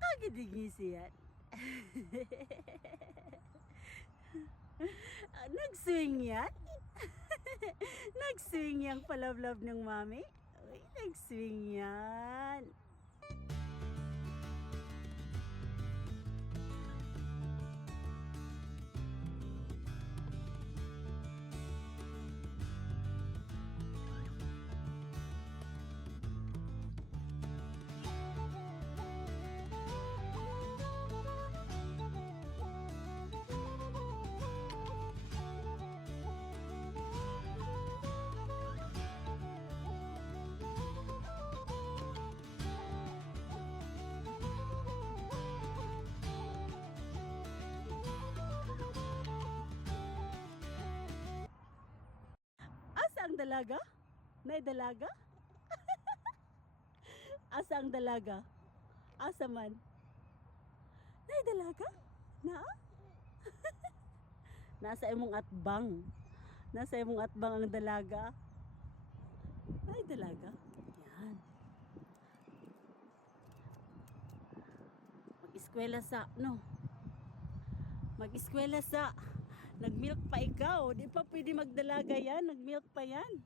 Kagidigis yan. Nag-swing yan? Nag-swing yung palablob ng mami? Uy, nag-swing yan. Asa ang dalaga? Nay dalaga? Asa ang dalaga? Asa man? Nay dalaga? Na? Nasa imong atbang. Nasa imong atbang ang dalaga. Nay dalaga? Yan. Mag-eskwela sa, no? Mag-eskwela sa. Nag-milk pa ikaw. Di pa pwede magdalaga yan. Nag-milk pa yan.